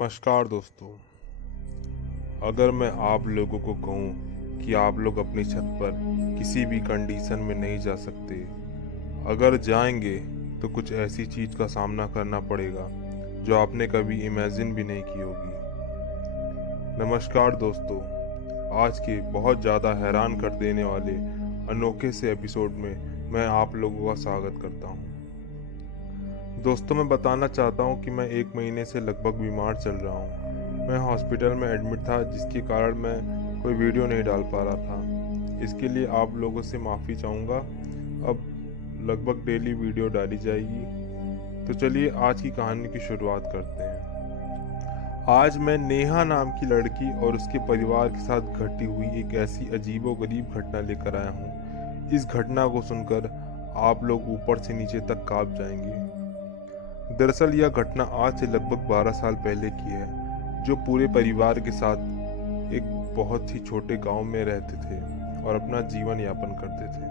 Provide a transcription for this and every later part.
नमस्कार दोस्तों। अगर मैं आप लोगों को कहूँ कि आप लोग अपनी छत पर किसी भी कंडीशन में नहीं जा सकते, अगर जाएंगे तो कुछ ऐसी चीज़ का सामना करना पड़ेगा जो आपने कभी इमेजिन भी नहीं की होगी। नमस्कार दोस्तों, आज के बहुत ज़्यादा हैरान कर देने वाले अनोखे से एपिसोड में मैं आप लोगों का स्वागत करता हूँ। दोस्तों, मैं बताना चाहता हूँ कि मैं 1 महीने से लगभग बीमार चल रहा हूँ। मैं हॉस्पिटल में एडमिट था, जिसके कारण मैं कोई वीडियो नहीं डाल पा रहा था। इसके लिए आप लोगों से माफ़ी चाहूँगा। अब लगभग डेली वीडियो डाली जाएगी। तो चलिए आज की कहानी की शुरुआत करते हैं। आज मैं नेहा नाम की लड़की और उसके परिवार के साथ घटी हुई एक ऐसी अजीबोगरीब घटना लेकर आया हूँ। इस घटना को सुनकर आप लोग ऊपर से नीचे तक कांप जाएंगे। दरअसल यह घटना आज से लगभग 12 साल पहले की है, जो पूरे परिवार के साथ एक बहुत ही छोटे गांव में रहते थे और अपना जीवन यापन करते थे।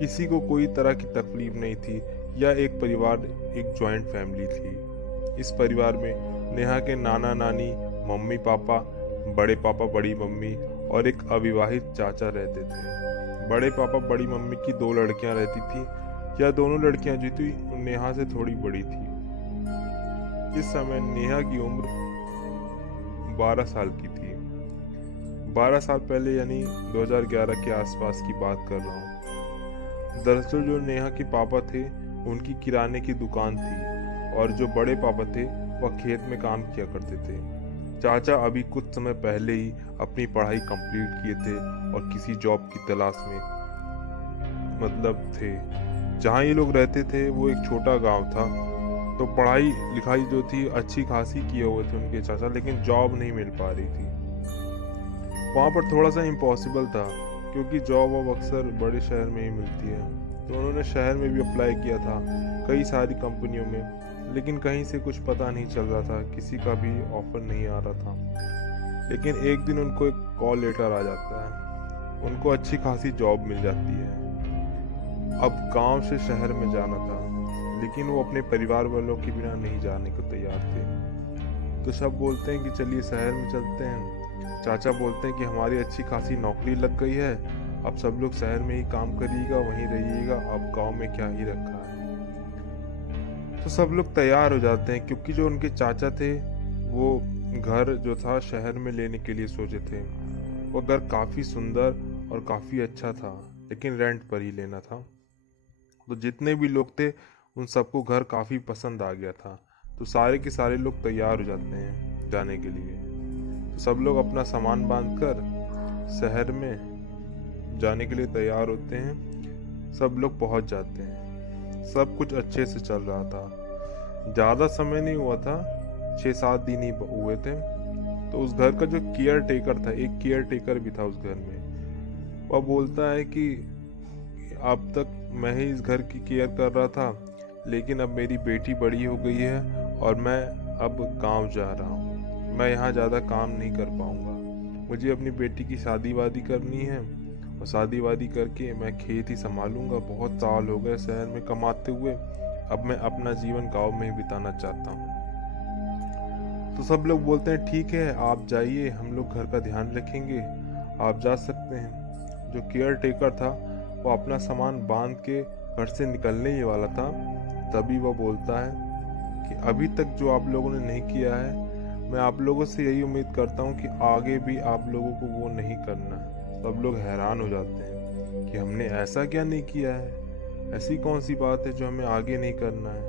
किसी को कोई तरह की तकलीफ नहीं थी। यह एक परिवार, एक जॉइंट फैमिली थी। इस परिवार में नेहा के नाना नानी, मम्मी पापा, बड़े पापा बड़ी मम्मी और एक अविवाहित चाचा रहते थे। बड़े पापा बड़ी मम्मी की 2 लड़कियां रहती थी। यह दोनों लड़कियां जो थी नेहा से थोड़ी बड़ी थी। इस समय नेहा की उम्र 12 साल की थी। 12 साल पहले यानी 2011 के आसपास की बात कर रहा हूँ। दरअसल जो नेहा के पापा थे उनकी किराने की दुकान थी और जो बड़े पापा थे वह खेत में काम किया करते थे। चाचा अभी कुछ समय पहले ही अपनी पढ़ाई कंप्लीट किए थे और किसी जॉब की तलाश में थे। जहाँ ये लोग रहते थे वो एक छोटा गांव था, तो पढ़ाई लिखाई जो थी अच्छी खासी किए हुए थे उनके चाचा, लेकिन जॉब नहीं मिल पा रही थी। वहाँ पर थोड़ा सा इम्पॉसिबल था, क्योंकि जॉब अब अक्सर बड़े शहर में ही मिलती है। तो उन्होंने शहर में भी अप्लाई किया था कई सारी कंपनियों में, लेकिन कहीं से कुछ पता नहीं चल रहा था, किसी का भी ऑफर नहीं आ रहा था। लेकिन एक दिन उनको एक कॉल लेटर आ जाता है, उनको अच्छी खासी जॉब मिल जाती है। अब गांव से शहर में जाना था, लेकिन वो अपने परिवार वालों के बिना नहीं जाने को तैयार थे। तो सब बोलते हैं कि चलिए शहर में चलते हैं। चाचा बोलते हैं कि हमारी अच्छी खासी नौकरी लग गई है, अब सब लोग शहर में ही काम करिएगा, वहीं रहिएगा, अब गांव में क्या ही रखा है। तो सब लोग तैयार हो जाते हैं, क्योंकि जो उनके चाचा थे वो घर जो था शहर में लेने के लिए सोचे थे। वो घर काफ़ी सुंदर और काफ़ी अच्छा था, लेकिन रेंट पर ही लेना था। तो जितने भी लोग थे उन सबको घर काफ़ी पसंद आ गया था। तो सारे के सारे लोग तैयार हो जाते हैं जाने के लिए। तो सब लोग अपना सामान बांधकर शहर में जाने के लिए तैयार होते हैं। सब लोग पहुंच जाते हैं। सब कुछ अच्छे से चल रहा था। ज़्यादा समय नहीं हुआ था, 6-7 दिन ही हुए थे। तो उस घर का जो केयर टेकर था, एक केयर टेकर भी था उस घर में, वह बोलता है कि अब तक मैं ही इस घर की केयर कर रहा था, लेकिन अब मेरी बेटी बड़ी हो गई है और मैं अब गांव जा रहा हूँ। मैं यहाँ ज़्यादा काम नहीं कर पाऊँगा। मुझे अपनी बेटी की शादी वादी करनी है और शादी वादी करके मैं खेत ही संभालूंगा। बहुत साल हो गए शहर में कमाते हुए, अब मैं अपना जीवन गांव में ही बिताना चाहता हूँ। तो सब लोग बोलते हैं ठीक है, आप जाइए, हम लोग घर का ध्यान रखेंगे, आप जा सकते हैं। जो केयर टेकर था वो अपना सामान बांध के घर से निकलने ही वाला था, तभी वह बोलता है कि अभी तक जो आप लोगों ने नहीं किया है, मैं आप लोगों से यही उम्मीद करता हूँ कि आगे भी आप लोगों को वो नहीं करना है। सब लोग हैरान हो जाते हैं कि हमने ऐसा क्या नहीं किया है, ऐसी कौन सी बात है जो हमें आगे नहीं करना है।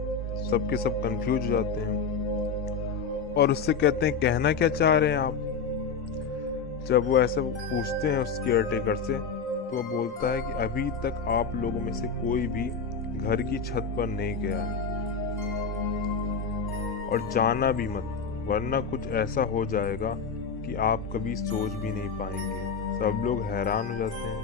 सबके सब कंफ्यूज हो जाते हैं और उससे कहते हैं कहना क्या चाह रहे हैं आप। जब वो ऐसा पूछते हैं उस केयर टेकर से, तो वह बोलता है कि अभी तक आप लोगों में से कोई भी घर की छत पर नहीं गया है और जाना भी मत, वरना कुछ ऐसा हो जाएगा कि आप कभी सोच भी नहीं पाएंगे। सब लोग हैरान हो जाते हैं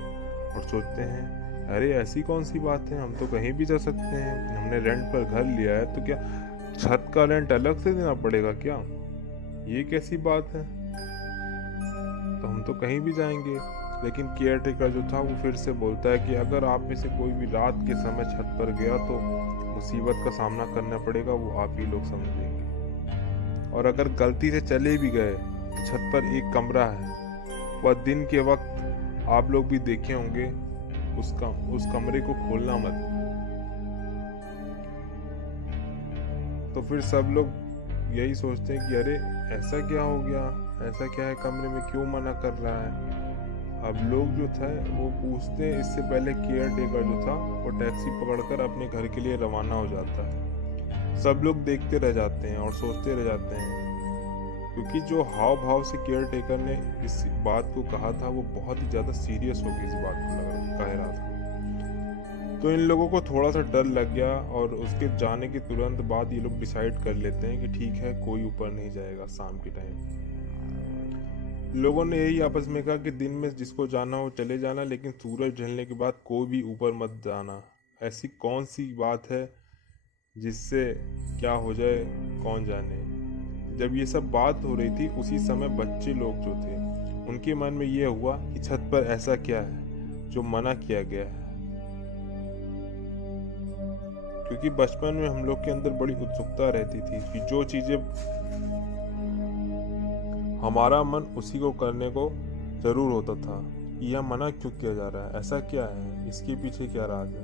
और सोचते हैं अरे ऐसी कौन सी बात है, हम तो कहीं भी जा सकते हैं, हमने रेंट पर घर लिया है, तो क्या छत का रेंट अलग से देना पड़ेगा क्या? ये कैसी बात है, तो हम तो कहीं भी जाएंगे। लेकिन केयर टेकर जो था वो फिर से बोलता है कि अगर आप में से कोई भी रात के समय छत पर गया तो मुसीबत का सामना करना पड़ेगा, वो आप ही लोग समझेंगे। और अगर गलती से चले भी गए तो छत पर एक कमरा है, वह दिन के वक्त आप लोग भी देखे होंगे, उस कमरे को खोलना मत। तो फिर सब लोग यही सोचते हैं कि अरे ऐसा क्या हो गया, ऐसा क्या है कमरे में, क्यों मना कर रहा है। अब लोग जो थे वो पूछते हैं। इससे पहले केयर टेकर जो था वो टैक्सी पकड़कर अपने घर के लिए रवाना हो जाता है। सब लोग देखते रह जाते हैं और सोचते रह जाते हैं, क्योंकि जो हाव भाव से केयर टेकर ने इस बात को कहा था वो बहुत ही ज़्यादा सीरियस हो गई, इस बात को कह रहा था। तो इन लोगों को थोड़ा सा डर लग गया और उसके जाने के तुरंत बाद ये लोग डिसाइड कर लेते हैं कि ठीक है, कोई ऊपर नहीं जाएगा शाम के टाइम। लोगों ने यही आपस में कहा कि दिन में जिसको जाना हो चले जाना, लेकिन सूरज ढलने के बाद कोई भी ऊपर मत जाना। ऐसी कौन सी बात है जिससे क्या हो जाए, कौन जाने। जब ये सब बात हो रही थी उसी समय बच्चे लोग जो थे उनके मन में ये हुआ कि छत पर ऐसा क्या है जो मना किया गया है। क्योंकि बचपन में हम लोग के अंदर बड़ी उत्सुकता रहती थी कि जो चीजें हमारा मन उसी को करने को जरूर होता था। यह मना क्यों किया जा रहा है, ऐसा क्या है, इसके पीछे क्या राज है।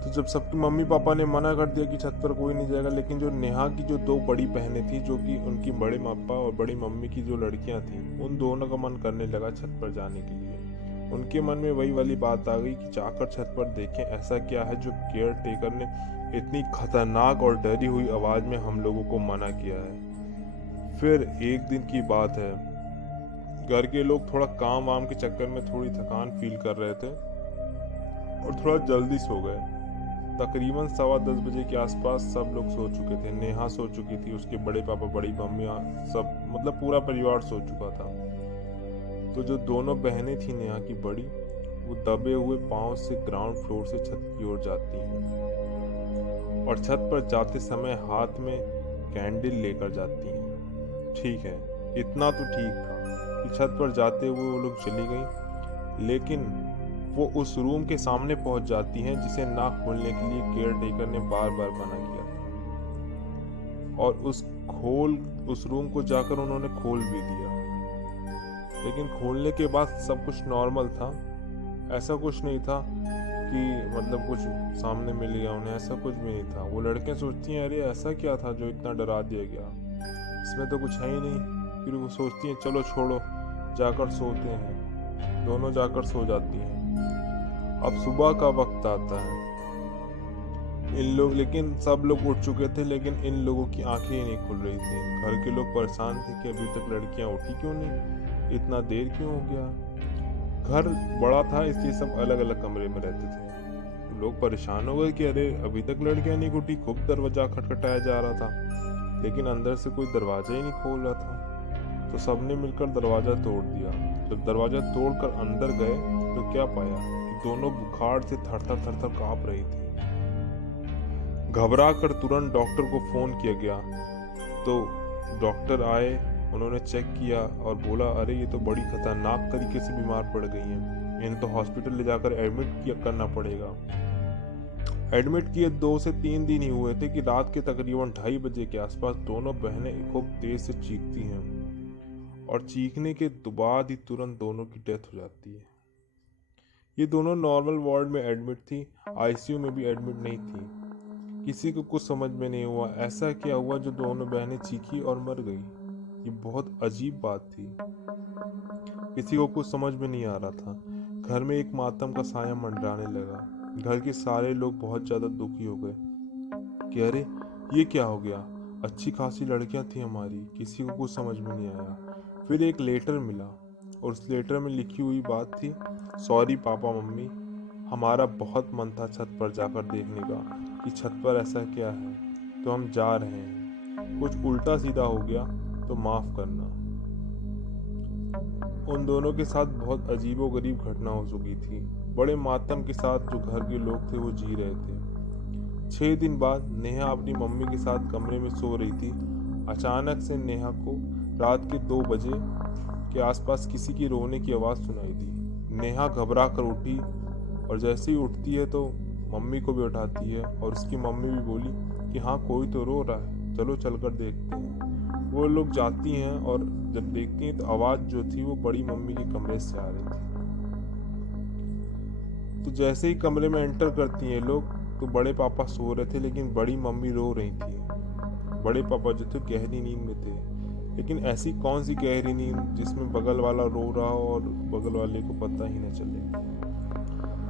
तो जब सबकी मम्मी पापा ने मना कर दिया कि छत पर कोई नहीं जाएगा, लेकिन जो नेहा की जो दो बड़ी बहनें थी, जो कि उनकी बड़े पापा और बड़ी मम्मी की जो लड़कियां थी, उन दोनों का मन करने लगा छत पर जाने के लिए। उनके मन में वही वाली बात आ गई कि जाकर छत पर देखें ऐसा क्या है जो केयर टेकर ने इतनी खतरनाक और डरी हुई आवाज में हम लोगों को मना किया है। फिर एक दिन की बात है, घर के लोग थोड़ा काम वाम के चक्कर में थोड़ी थकान फील कर रहे थे और थोड़ा जल्दी सो गए। तकरीबन 10:15 बजे के आसपास सब लोग सो चुके थे। नेहा सो चुकी थी, उसके बड़े पापा बड़ी मम्मी सब, मतलब पूरा परिवार सो चुका था। तो जो दोनों बहनें थी नेहा की बड़ी, वो दबे हुए पांव से ग्राउंड फ्लोर से छत की ओर जाती हैं और छत पर जाते समय हाथ में कैंडल लेकर जाती हैं। ठीक है, इतना तो ठीक था कि छत पर जाते हुए वो लोग चली गई, लेकिन वो उस रूम के सामने पहुंच जाती हैं जिसे ना खोलने के लिए केयर टेकर ने बार बार मना किया था। और उस रूम को जाकर उन्होंने खोल भी दिया, लेकिन खोलने के बाद सब कुछ नॉर्मल था। ऐसा कुछ नहीं था कि मतलब कुछ सामने मिल गया उन्हें, ऐसा कुछ भी नहीं था। वो लड़कियां सोचती हैं अरे ऐसा क्या था जो इतना डरा दिया गया, इसमें तो कुछ है ही नहीं। फिर वो सोचती हैं चलो छोड़ो, जाकर सोते हैं। दोनों जाकर सो जाती हैं। अब सुबह का वक्त आता है, लेकिन सब लोग उठ चुके थे, लेकिन इन लोगों की आंखें ही नहीं खुल रही थी। घर के लोग परेशान थे कि अभी तक लड़कियां उठी क्यों नहीं, इतना देर क्यों हो गया। घर बड़ा था इसलिए सब अलग अलग कमरे में रहते थे। लोग परेशान हो गए कि अरे अभी तक लड़कियां नहीं उठी। खूब दरवाजा खटखटाया जा रहा था, लेकिन अंदर से कोई दरवाजा ही नहीं खोल रहा था। तो सबने मिलकर दरवाजा तोड़ दिया। जब दरवाजा तोड़कर अंदर गए तो क्या पाया कि दोनों बुखार से थरथर थरथर कांप रही थी। घबरा कर तुरंत डॉक्टर को फोन किया गया। तो डॉक्टर आए, उन्होंने चेक किया और बोला अरे ये तो बड़ी खतरनाक तरीके से बीमार पड़ गई हैं, इन्हें तो हॉस्पिटल ले जाकर एडमिट करना पड़ेगा। एडमिट किए 2 से 3 दिन ही हुए थे कि रात के तकरीबन 2:30 बजे के आसपास दोनों बहनें खूब तेज से चीखती हैं और चीखने के बाद ही तुरंत दोनों की डेथ हो जाती है। ये दोनों नॉर्मल वार्ड में एडमिट थी, आईसीयू में भी एडमिट नहीं थी। किसी को कुछ समझ में नहीं हुआ ऐसा क्या हुआ जो दोनों बहनें चीखी और मर गई। ये बहुत अजीब बात थी, किसी को कुछ समझ में नहीं आ रहा था। घर में एक मातम का साया मंडराने लगा। घर के सारे लोग बहुत ज्यादा दुखी हो गए कि अरे ये क्या हो गया, अच्छी खासी लड़कियां थी हमारी, किसी को कुछ समझ में नहीं आया। फिर एक लेटर मिला और उस लेटर में लिखी हुई बात थी, सॉरी पापा मम्मी, हमारा बहुत मन था छत पर जाकर देखने का कि छत पर ऐसा क्या है, तो हम जा रहे हैं। कुछ उल्टा सीधा हो गया तो माफ करना। उन दोनों के साथ बहुत अजीबोगरीब घटना हो चुकी थी। बड़े मातम के साथ जो घर के लोग थे वो जी रहे थे। 6 दिन बाद नेहा अपनी मम्मी के साथ कमरे में सो रही थी। अचानक से नेहा को रात के 2 बजे के आसपास किसी की रोने की आवाज़ सुनाई दी। नेहा घबरा कर उठी और जैसे ही उठती है तो मम्मी को भी उठाती है और उसकी मम्मी भी बोली कि हाँ कोई तो रो रहा है। चलो चलकर देखते हैं। वो लोग जाती हैं और जब देखती हैं तो आवाज़ जो थी वो बड़ी मम्मी के कमरे से आ रही थी। तो जैसे ही कमरे में एंटर करती हैं लोग, तो बड़े पापा सो रहे थे लेकिन बड़ी मम्मी रो रही थी। बड़े पापा जो थे गहरी नींद में थे, लेकिन ऐसी कौन सी गहरी नींद जिसमें बगल वाला रो रहा हो और बगल वाले को पता ही न चले।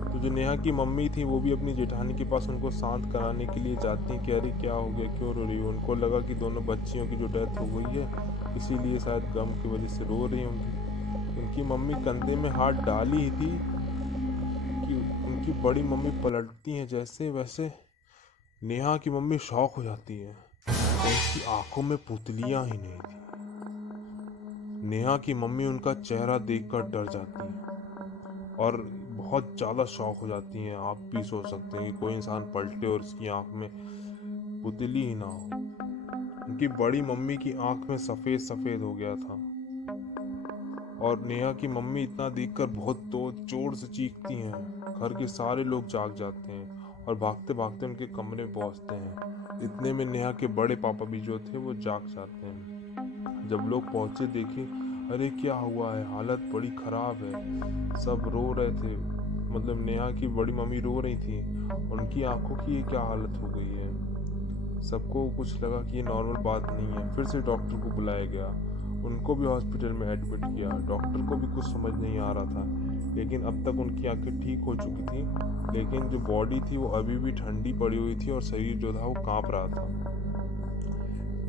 तो जो नेहा की मम्मी थी वो भी अपनी जेठानी के पास उनको शांत कराने के लिए जाती हैं कि अरे क्या हो गया, क्यों रो रही हो। उनको लगा कि दोनों बच्चियों की जो डेथ हो गई है, इसीलिए शायद गम की वजह से रो रही होंगी। उनकी मम्मी कंधे में हाथ डाली ही थी कि उनकी बड़ी मम्मी पलटती हैं जैसे वैसे। नेहा की मम्मी शॉक हो जाती है, उनकी आंखों में पुतलियां ही नहीं थी। नेहा की मम्मी उनका चेहरा देखकर डर जाती हैं और बहुत ज़्यादा शॉक हो जाती हैं। आप भी सोच सकते हैं कि कोई इंसान पलटे और उसकी आंख में पुतली ही ना हो। उनकी बड़ी मम्मी की आंख में सफ़ेद सफ़ेद हो गया था और नेहा की मम्मी इतना देखकर बहुत जोर से चीखती हैं। घर के सारे लोग जाग जाते हैं और भागते भागते उनके कमरे में पहुंचते हैं। इतने में नेहा के बड़े पापा भी जो थे वो जाग जाते हैं। जब लोग पहुंचे देखे, अरे क्या हुआ है, हालत बड़ी खराब है। सब रो रहे थे, मतलब नेहा की बड़ी मम्मी रो रही थी और उनकी आंखों की ये क्या हालत हो गई है। सबको कुछ लगा कि ये नॉर्मल बात नहीं है। फिर से डॉक्टर को बुलाया गया, उनको भी हॉस्पिटल में एडमिट किया। डॉक्टर को भी कुछ समझ नहीं आ रहा था, लेकिन अब तक उनकी आंखें ठीक हो चुकी थी, लेकिन जो बॉडी थी वो अभी भी ठंडी पड़ी हुई थी और शरीर जो था वो कांप रहा था।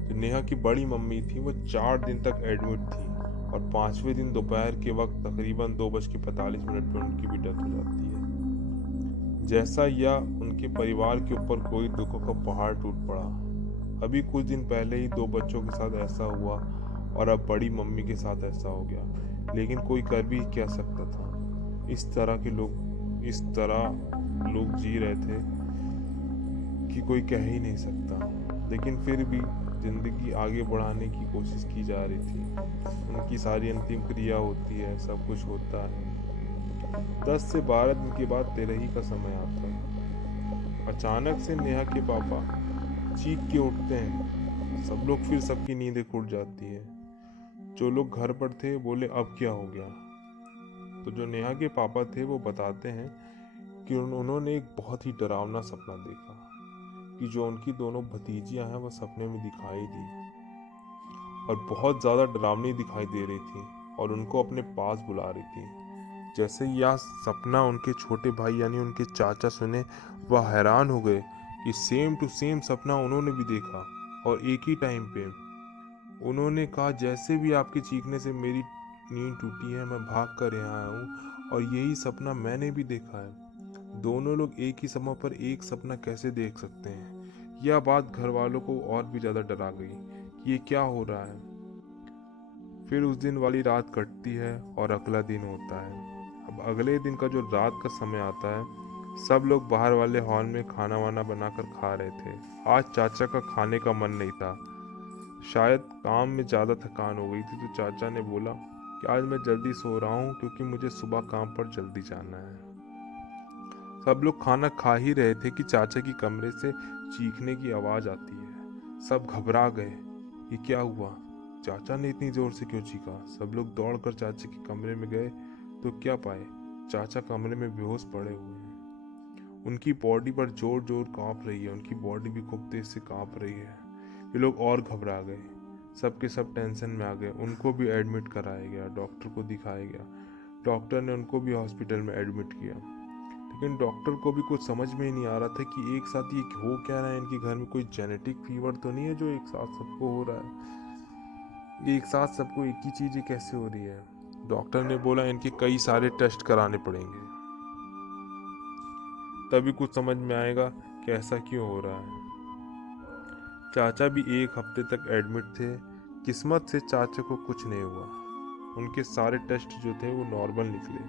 जो नेहा की बड़ी मम्मी थी वो 4 दिन तक एडमिट थी और 5वें दिन दोपहर के वक्त तकरीबन 2:45 पर उनकी भी डेथ हो जाती है। जैसा या उनके परिवार के ऊपर कोई दुखों का पहाड़ टूट पड़ा। अभी कुछ दिन पहले ही 2 बच्चों के साथ ऐसा हुआ और अब बड़ी मम्मी के साथ ऐसा हो गया, लेकिन कोई कर भी क्या सकता था। इस तरह लोग जी रहे थे कि कोई कह ही नहीं सकता, लेकिन फिर भी जिंदगी आगे बढ़ाने की कोशिश की जा रही थी। उनकी सारी अंतिम क्रिया होती है, सब कुछ होता है। 10 से 12 दिन के बाद तेरही का समय आता है। अचानक से नेहा के पापा चीख के उठते हैं। सब लोग फिर सबकी नींदें खुल जाती है। जो लोग घर पर थे बोले अब क्या हो गया। तो जो नेहा के पापा थे वो बताते हैं कि उन्होंने एक बहुत ही डरावना सपना देखा कि जो उनकी दोनों भतीजियां हैं वो सपने में दिखाई दी और बहुत ज़्यादा डरावनी दिखाई दे रही थी और उनको अपने पास बुला रही थी। जैसे यह सपना उनके छोटे भाई यानी उनके चाचा सुने, वह हैरान हो गए कि सेम टू सेम सपना उन्होंने भी देखा और एक ही टाइम पे। उन्होंने कहा जैसे भी आपके चीखने से मेरी नींद टूटी है, मैं भाग कर यहाँ आया हूँ और यही सपना मैंने भी देखा है। दोनों लोग एक ही समय पर एक सपना कैसे देख सकते हैं। यह बात घर वालों को और भी ज़्यादा डरा गई कि ये क्या हो रहा है। फिर उस दिन वाली रात कटती है और अगला दिन होता है। अब अगले दिन का जो रात का समय आता है, सब लोग बाहर वाले हॉल में खाना वाना बनाकर खा रहे थे। आज चाचा का खाने का मन नहीं था, शायद काम में ज़्यादा थकान हो गई थी। तो चाचा ने बोला कि आज मैं जल्दी सो रहा हूँ क्योंकि मुझे सुबह काम पर जल्दी जाना है। सब लोग खाना खा ही रहे थे कि चाचा की कमरे से चीखने की आवाज़ आती है। सब घबरा गए, ये क्या हुआ, चाचा ने इतनी जोर से क्यों चीखा। सब लोग दौड़कर चाचा के कमरे में गए तो क्या पाए, चाचा कमरे में बेहोश पड़े हुए हैं। उनकी बॉडी पर जोर जोर कांप रही है, उनकी बॉडी भी खूब तेज से कांप रही है। ये लोग और घबरा गए, सब के सब टेंशन में आ गए। उनको भी एडमिट कराया गया, डॉक्टर को दिखाया गया। डॉक्टर ने उनको भी हॉस्पिटल में एडमिट किया, लेकिन डॉक्टर को भी कुछ समझ में ही नहीं आ रहा था कि एक साथ ये हो क्या रहा है। इनके घर में कोई जेनेटिक फीवर तो नहीं है जो एक साथ सबको हो रहा है। एक साथ सबको एक ही चीज़ कैसे हो रही है। डॉक्टर ने बोला इनके कई सारे टेस्ट कराने पड़ेंगे, तभी कुछ समझ में आएगा कि ऐसा क्यों हो रहा है। चाचा भी 1 हफ्ते तक एडमिट थे। किस्मत से चाचा को कुछ नहीं हुआ, उनके सारे टेस्ट जो थे वो नॉर्मल निकले।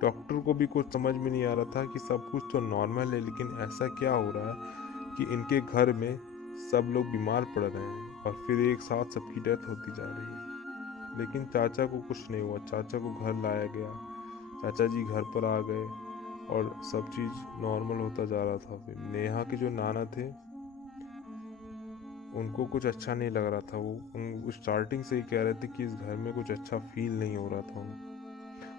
डॉक्टर को भी कुछ समझ में नहीं आ रहा था कि सब कुछ तो नॉर्मल है, लेकिन ऐसा क्या हो रहा है कि इनके घर में सब लोग बीमार पड़ रहे हैं और फिर एक साथ सबकी डेथ होती जा रही है। लेकिन चाचा को कुछ नहीं हुआ, चाचा को घर लाया गया, चाचा जी घर पर आ गए और सब चीज़ नॉर्मल होता जा रहा था। फिर नेहा के जो नाना थे उनको कुछ अच्छा नहीं लग रहा था। वो स्टार्टिंग से ही कह रहे थे कि इस घर में कुछ अच्छा फील नहीं हो रहा था उनको।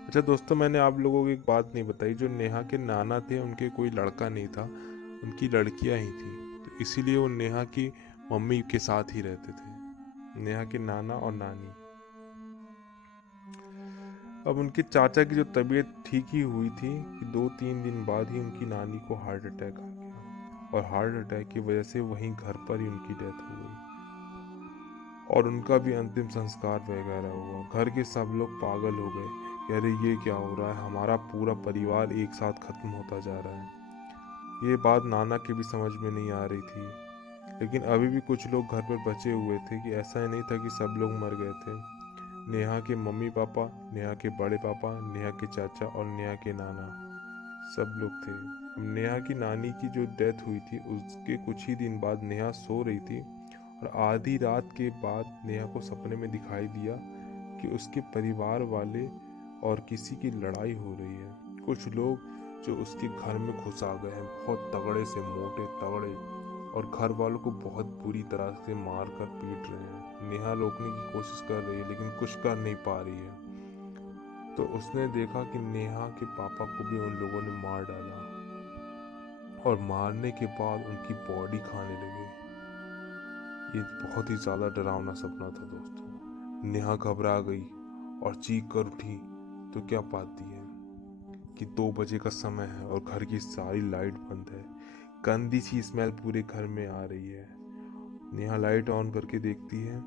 अच्छा दोस्तों, मैंने आप लोगों को एक बात नहीं बताई। जो नेहा के नाना थे उनके कोई लड़का नहीं था, उनकी लड़कियां ही थी। तो इसीलिए वो नेहा की मम्मी के साथ ही रहते थे, नेहा के नाना और नानी। अब उनके चाचा की जो तबीयत ठीक ही हुई थी कि 2-3 दिन बाद ही उनकी नानी को हार्ट अटैक आ गया, और हार्ट अटैक की वजह से वहीं घर पर ही उनकी डेथ हो गई, और उनका भी अंतिम संस्कार वगैरह हुआ। घर के सब लोग पागल हो गए कि अरे ये क्या हो रहा है, हमारा पूरा परिवार एक साथ खत्म होता जा रहा है। ये बात नाना के भी समझ में नहीं आ रही थी, लेकिन अभी भी कुछ लोग घर पर बचे हुए थे कि ऐसा ही नहीं था कि सब लोग मर गए थे। नेहा के मम्मी पापा, नेहा के बड़े पापा, नेहा के चाचा और नेहा के नाना, सब लोग थे। अब नेहा की नानी की जो डेथ हुई थी उसके कुछ ही दिन बाद नेहा सो रही थी, और आधी रात के बाद नेहा को सपने में दिखाई दिया कि उसके परिवार वाले और किसी की लड़ाई हो रही है। कुछ लोग जो उसके घर में घुस आ गए हैं, बहुत तगड़े से, मोटे तगड़े, और घर वालों को बहुत बुरी तरह से मार कर पीट रहे हैं। नेहा रोकने की कोशिश कर रही है लेकिन कुछ कर नहीं पा रही है। तो उसने देखा कि नेहा के पापा को भी उन लोगों ने मार डाला, और मारने के बाद उनकी बॉडी खाने लगे। ये बहुत ही ज़्यादा डरावना सपना था दोस्तों। नेहा घबरा गई और चीख कर उठी तो क्या पाती है कि 2 बजे का समय है और घर की सारी लाइट बंद है। गंदी सी स्मेल पूरे घर में आ रही है। नेहा लाइट ऑन करके देखती है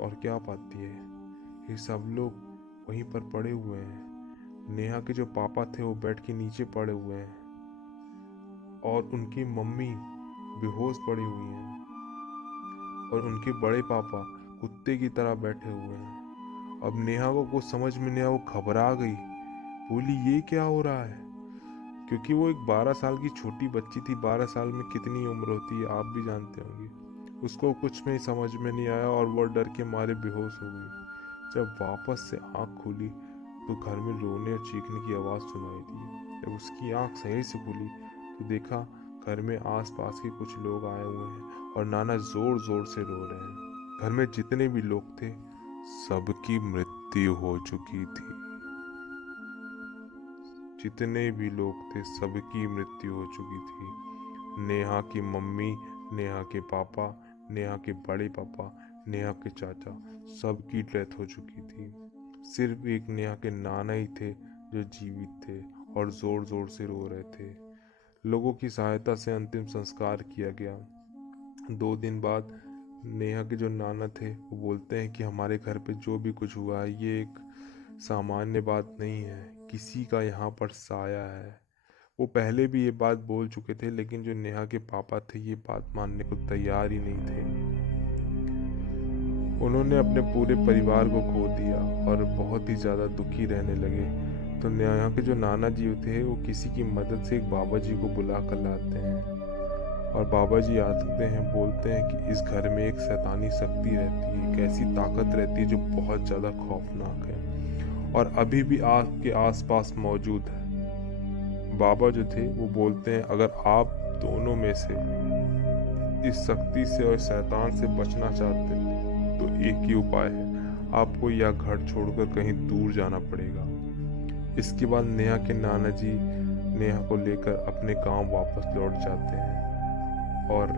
और क्या पाती है, ये सब लोग वहीं पर पड़े हुए हैं। नेहा के जो पापा थे वो बेड के नीचे पड़े हुए हैं, और उनकी मम्मी बेहोश पड़ी हुई हैं, और उनके बड़े पापा कुत्ते की तरह बैठे हुए हैं। अब नेहा को कुछ समझ में नहीं आया, वो घबरा गई, बोली ये क्या हो रहा है, क्योंकि वो एक 12 साल की छोटी बच्ची थी। 12 साल में कितनी उम्र होती है आप भी जानते होंगे। उसको कुछ में समझ में नहीं आया और वो डर के मारे बेहोश हो गई। जब वापस से आंख खुली तो घर में रोने और चीखने की आवाज़ सुनाई दी। जब उसकी आंख सही से खुली तो देखा घर में आसपास के कुछ लोग आए हुए हैं और नाना जोर जोर से रो रहे हैं। घर में जितने भी लोग थे सबकी मृत्यु हो चुकी थी। जितने भी लोग थे सबकी मृत्यु हो चुकी थी। नेहा की मम्मी, नेहा के पापा, नेहा के बड़े पापा, नेहा के चाचा, सबकी डेथ हो चुकी थी। सिर्फ एक नेहा के नाना ही थे जो जीवित थे और जोर जोर से रो रहे थे। लोगों की सहायता से अंतिम संस्कार किया गया। 2 दिन बाद नेहा के जो नाना थे वो बोलते हैं कि हमारे घर पे जो भी कुछ हुआ है ये एक सामान्य बात नहीं है, किसी का यहाँ पर साया है। वो पहले भी ये बात बोल चुके थे, लेकिन जो नेहा के पापा थे ये बात मानने को तैयार ही नहीं थे। उन्होंने अपने पूरे परिवार को खो दिया और बहुत ही ज़्यादा दुखी रहने लगे। तो नेहा के जो नाना जी थे वो किसी की मदद से एक बाबा जी को बुला कर लाते हैं, और बाबा जी आते हैं, बोलते हैं कि इस घर में एक शैतानी शक्ति रहती है, एक ऐसी ताकत रहती है जो बहुत ज़्यादा खौफनाक है और अभी भी आपके आसपास मौजूद है। बाबा जो थे वो बोलते हैं अगर आप दोनों में से इस शक्ति से और शैतान से बचना चाहते हैं तो एक ही उपाय है, आपको यह घर छोड़कर कहीं दूर जाना पड़ेगा। इसके बाद नेहा के नाना जी नेहा को लेकर अपने गांव वापस लौट जाते हैं। और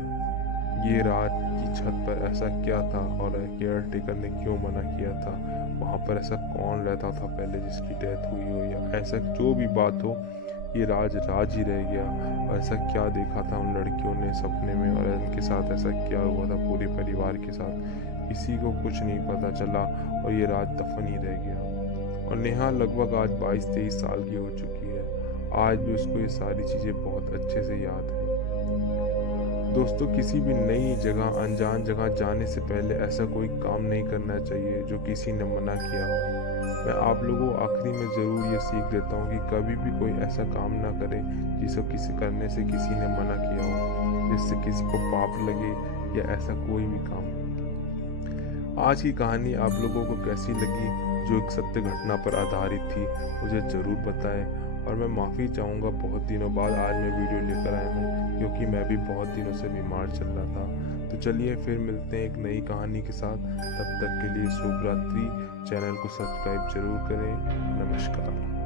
ये रात की छत पर ऐसा क्या था और केयर टेकर ने क्यों मना किया था, वहाँ पर ऐसा कौन रहता था पहले जिसकी डेथ हुई हो, या ऐसा जो भी बात हो, ये राज ही रह गया। और ऐसा क्या देखा था उन लड़कियों ने सपने में, और उनके साथ ऐसा क्या हुआ था पूरे परिवार के साथ, किसी को कुछ नहीं पता चला और ये राज दफन ही रह गया। और नेहा लगभग आज 22-23 साल की हो चुकी है। आज भी उसको ये सारी चीज़ें बहुत अच्छे से याद है। दोस्तों, किसी भी नई जगह, अनजान जगह जाने से पहले ऐसा कोई काम नहीं करना चाहिए जो किसी ने मना किया हो। मैं आप लोगों को आखिरी में ज़रूर ये सीख देता हूँ कि कभी भी कोई ऐसा काम ना करे जिसे किसी करने से किसी ने मना किया हो, जिससे किसी को पाप लगे या ऐसा कोई भी काम। आज की कहानी आप लोगों को कैसी लगी, जो एक सत्य घटना पर आधारित थी, मुझे ज़रूर बताएं। और मैं माफ़ी चाहूँगा, बहुत दिनों बाद आज मैं वीडियो लेकर आया हूँ क्योंकि मैं भी बहुत दिनों से बीमार चल रहा था। तो चलिए फिर मिलते हैं एक नई कहानी के साथ। तब तक के लिए शुभ रात्रि। चैनल को सब्सक्राइब जरूर करें। नमस्कार।